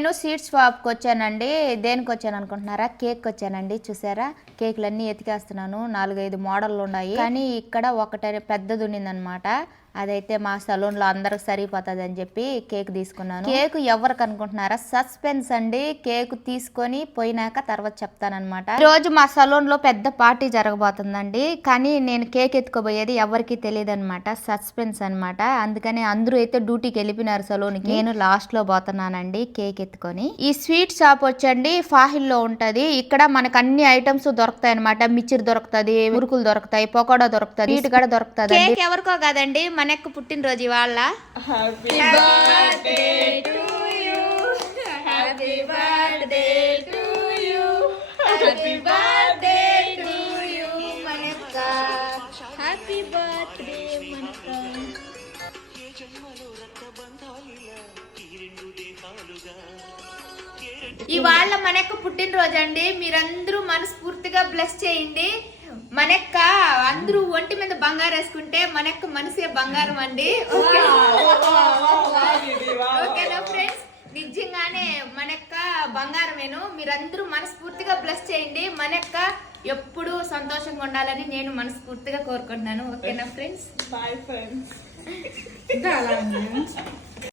నేను స్వీట్స్ షాప్కి వచ్చానండి. దేనికి వచ్చాను అనుకుంటున్నారా? కేక్ వచ్చానండి. చూసారా? కేకులన్నీ ఎతికేస్తున్నాను. నాలుగైదు మోడళ్ళు ఉన్నాయి. కానీ ఇక్కడ ఒకటే పెద్దది ఉన్నిందనమాట. అదైతే మా సలూన్లో అందరికి సరిపోతుంది అని చెప్పి కేక్ తీసుకున్నాను. కేక్ ఎవరికి అనుకుంటున్నారా? సస్పెన్స్ అండి. కేక్ తీసుకొని పోయినాక తర్వాత చెప్తానన్నమాట. ఈ రోజు మా సలూన్లో పెద్ద పార్టీ జరగబోతుందండి. కానీ నేను కేక్ ఎత్తుకోబోయేది ఎవరికి తెలియదు అనమాట సస్పెన్స్ అన్నమాట. అందుకని అందరూ అయితే డ్యూటీకి వెళ్ళిపోయినారు సలూన్కి నేను లాస్ట్లో పోతున్నానండి కేక్ ఎత్తుకొని. ఈ స్వీట్ షాప్ వచ్చండి. ఫాహిల్లో ఉంటది. ఇక్కడ మనకు అన్ని ఐటమ్స్ దొరుకుతాయి అనమాట మిక్చర్ దొరుకుతది మురుకులు దొరుకుతాయి పకోడా దొరుకుతుంది స్వీట్ కూడా దొరుకుతుంది ఎవరికో కదండి. మనకు పుట్టినరోజు ఇవాళ? ఇవాళ మనకు పుట్టినరోజు అండి. మీరందరూ మనస్ఫూర్తిగా బ్లెస్ చేయండి. మనక్క అందరూ ఒంటి మీద బంగారం వేసుకుంటే మనక్క మనసే బంగారం అండి. ఓకే ఓకేనా? ఫ్రెండ్స్? నిజంగానే మనక్క బంగారమేను మీరందరూ మనస్ఫూర్తిగా బ్లెస్ చేయండి. మనక్క ఎప్పుడు సంతోషంగా ఉండాలని నేను మనస్ఫూర్తిగా కోరుకుంటున్నాను. ఓకేనా ఫ్రెండ్స్? Bye, friends.